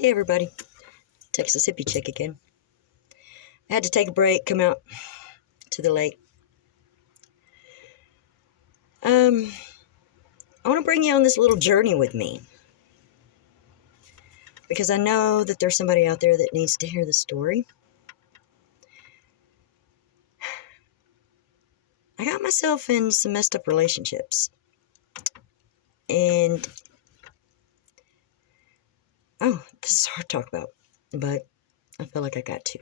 Hey everybody, Texas Hippie Chick again. I had to take a break, come out to the lake. I want to bring you on this little journey with me because I know that there's somebody out there that needs to hear the story. I got myself in some messed up relationships. And, this is hard to talk about, but I feel like I got to.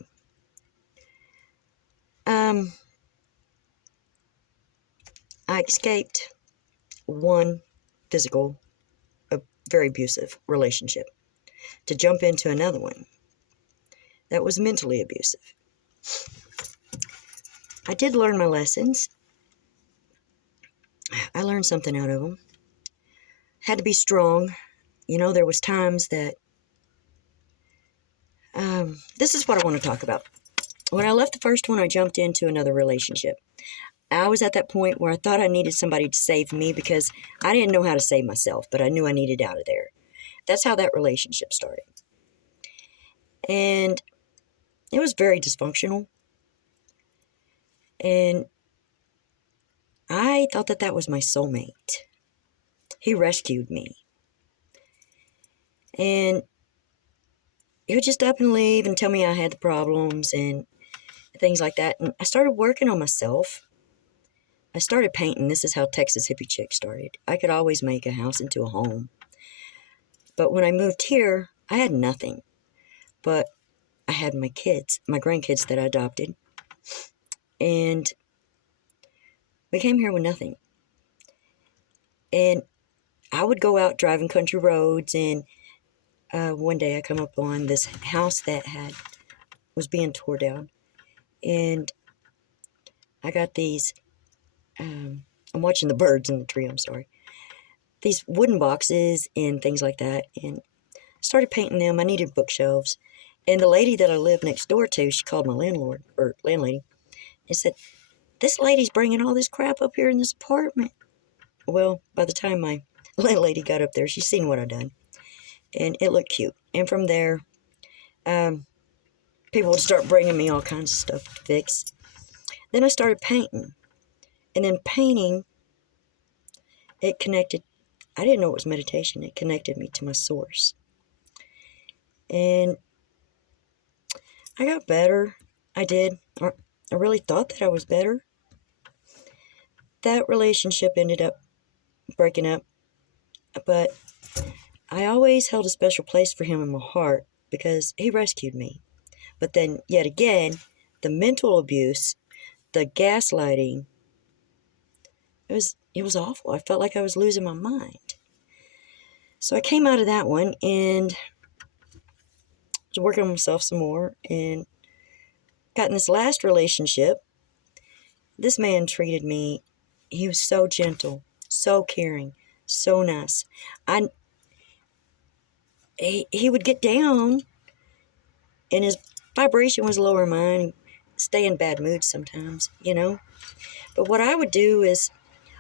I escaped one physical, a very abusive relationship to jump into another one that was mentally abusive. I did learn my lessons. I learned something out of them. Had to be strong. You know, there was times that, this is what I want to talk about. When I left the first one, I jumped into another relationship. I was at that point where I thought I needed somebody to save me because I didn't know how to save myself, but I knew I needed out of there. That's how that relationship started. And it was very dysfunctional. And I thought that that was my soulmate. He rescued me. And he would just up and leave and tell me I had the problems and things like that. And I started working on myself. I started painting. This is how Texas Hippie Chick started. I could always make a house into a home. But when I moved here, I had nothing. But I had my kids, my grandkids that I adopted. And we came here with nothing. And I would go out driving country roads, and one day I come up on this house that was being tore down. And I got these, I'm watching the birds in the tree, I'm sorry. These wooden boxes and things like that. And started painting them. I needed bookshelves. And the lady that I lived next door to, she called my landlord, or landlady, and said, "This lady's bringing all this crap up here in this apartment." Well, by the time my landlady got up there, she'd seen what I'd done. And it looked cute. And from there, people would start bringing me all kinds of stuff to fix. Then I started painting. And then painting, it connected. I didn't know it was meditation. It connected me to my source. And I got better. I did. I really thought that I was better. That relationship ended up breaking up. But I always held a special place for him in my heart because he rescued me. But then, yet again, the mental abuse, the gaslighting, it was awful. I felt like I was losing my mind. So I came out of that one and was working on myself some more and got in this last relationship. This man treated me, he was so gentle, so caring, so nice. He would get down and his vibration was lower than mine, stay in bad moods sometimes, you know. But what I would do is,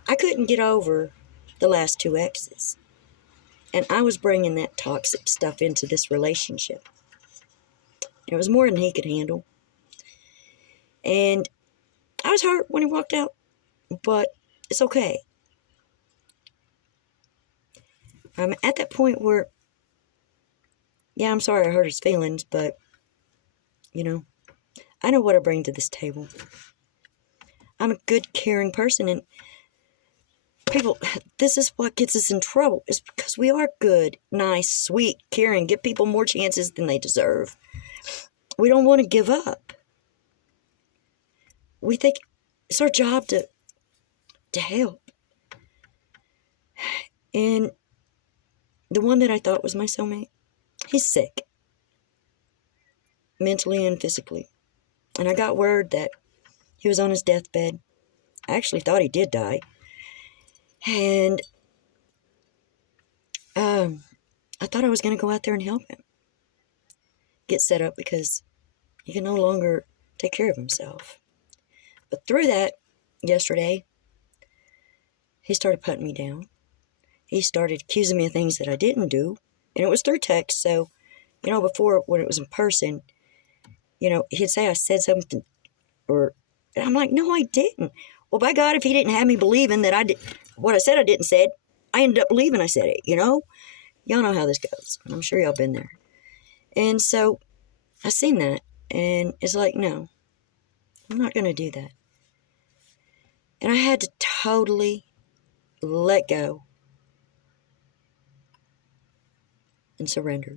I couldn't get over the last two exes. And I was bringing that toxic stuff into this relationship. It was more than he could handle. And I was hurt when he walked out, but it's okay. I'm at that point where, yeah, I'm sorry I hurt his feelings, but, you know, I know what I bring to this table. I'm a good, caring person, and people, this is what gets us in trouble, is because we are good, nice, sweet, caring, give people more chances than they deserve. We don't want to give up. We think it's our job to help. And the one that I thought was my soulmate, he's sick, mentally and physically. And I got word that he was on his deathbed. I actually thought he did die. And I thought I was going to go out there and help him get set up because he can no longer take care of himself. But through that, yesterday, he started putting me down. He started accusing me of things that I didn't do. And it was through text, so, before when it was in person, he'd say I said something, or and I'm like, no, I didn't. Well, by God, if he didn't have me believing that I did what I said I didn't said, I ended up believing I said it. Y'all know how this goes. I'm sure y'all been there. And so I seen that, and it's like, no, I'm not gonna do that. And I had to totally let go and surrender.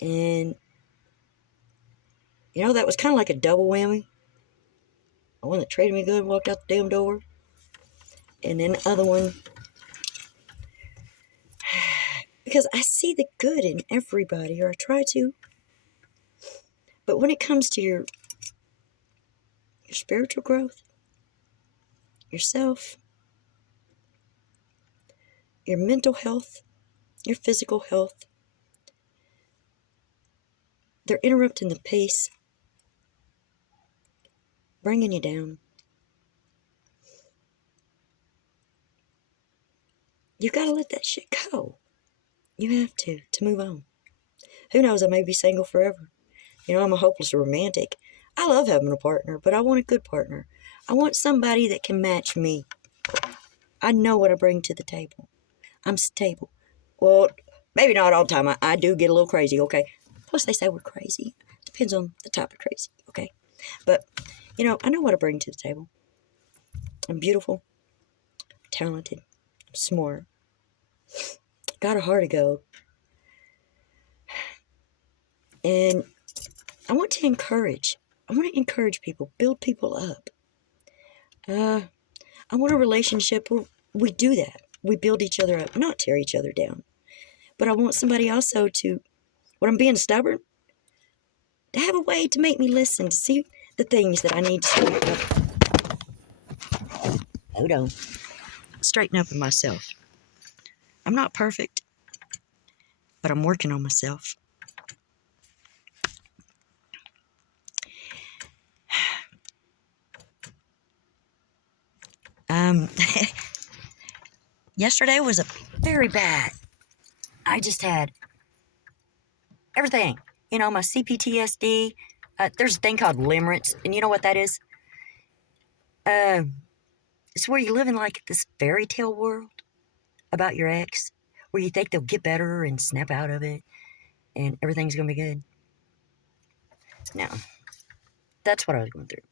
And that was kind of like a double whammy. The one that treated me good walked out the damn door, and then the other one, because I see the good in everybody, or I try to. But when it comes to your spiritual growth, yourself, your mental health, your physical health, they're interrupting the peace, bringing you down. You gotta let that shit go. You have to move on. Who knows, I may be single forever. I'm a hopeless romantic. I love having a partner, but I want a good partner. I want somebody that can match me. I know what I bring to the table. I'm stable. Well, maybe not all the time. I do get a little crazy, okay? Plus, they say we're crazy. Depends on the type of crazy, okay? But, I know what I bring to the table. I'm beautiful, talented, smart, got a heart of gold. And I want to encourage people, build people up. I want a relationship where we do that. We build each other up, not tear each other down. But I want somebody also to, when I'm being stubborn, to have a way to make me listen, to see the things that I need to straighten up. Hold on. Straighten up in myself. I'm not perfect, but I'm working on myself. Yesterday was a very bad. I just had everything. My CPTSD. There's a thing called limerence, and you know what that is? It's where you live in like this fairy tale world about your ex, where you think they'll get better and snap out of it, and everything's gonna be good. No, that's what I was going through.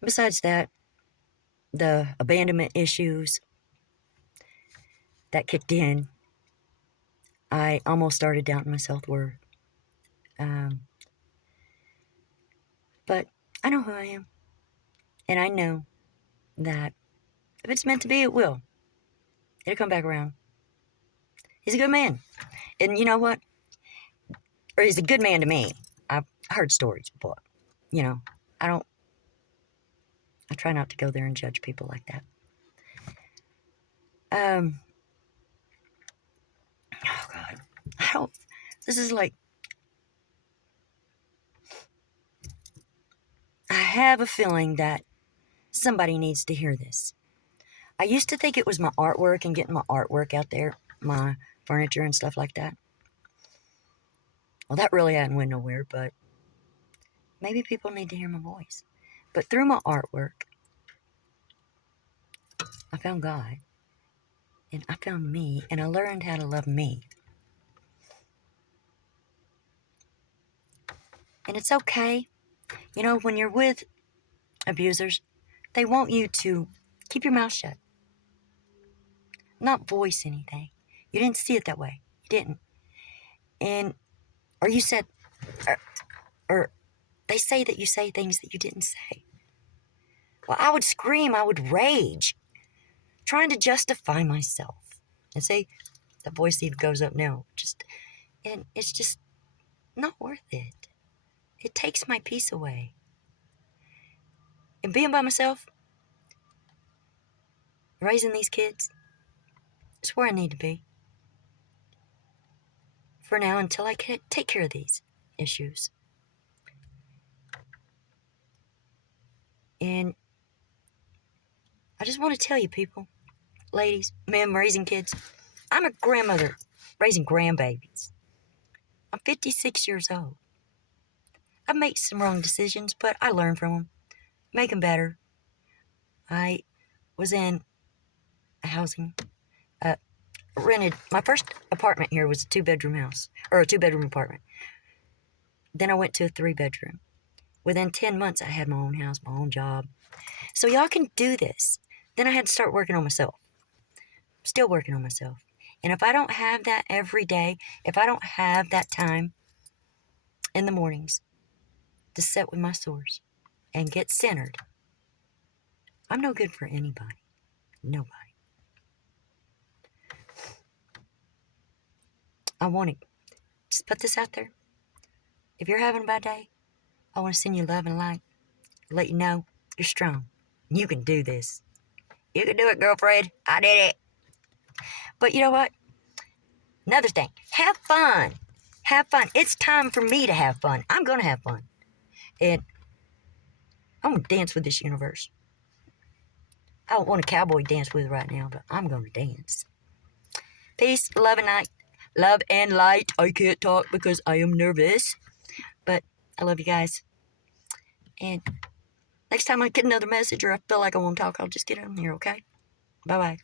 Besides that, the abandonment issues that kicked in, I almost started doubting my self-worth. But I know who I am. And I know that if it's meant to be, it will. It'll come back around. He's a good man. And you know what? Or he's a good man to me. I've heard stories before. I try not to go there and judge people like that. Oh God. This is like, I have a feeling that somebody needs to hear this. I used to think it was my artwork and getting my artwork out there, my furniture and stuff like that. Well, that really hadn't went nowhere, but maybe people need to hear my voice. But through my artwork, I found God, and I found me, and I learned how to love me. And it's okay. When you're with abusers, they want you to keep your mouth shut, not voice anything. You didn't see it that way. You didn't. Or you said, or they say that you say things that you didn't say. Well, I would scream, I would rage, trying to justify myself. And say, the voice even goes up now. And it's just not worth it. It takes my peace away. And being by myself, raising these kids, is where I need to be. For now, until I can take care of these issues. And I just want to tell you people, ladies, men raising kids, I'm a grandmother raising grandbabies. I'm 56 years old. I've made some wrong decisions, but I learn from them, make them better. I was in a housing, rented, my first apartment here was a 2-bedroom house, or a 2-bedroom apartment. Then I went to a 3-bedroom. Within 10 months, I had my own house, my own job. So y'all can do this. Then I had to start working on myself. Still working on myself. And if I don't have that every day, if I don't have that time in the mornings to sit with my source and get centered, I'm no good for anybody. Nobody. I want to just put this out there. If you're having a bad day, I want to send you love and light. Let you know you're strong. You can do this. You can do it, girlfriend. I did it. But you know what? Another thing. Have fun. Have fun. It's time for me to have fun. I'm going to have fun. And I'm going to dance with this universe. I don't want a cowboy dance with right now, but I'm going to dance. Peace, love, and light. Love and light. I can't talk because I am nervous. But I love you guys. And next time I get another message or I feel like I want to talk, I'll just get on here, okay? Bye-bye.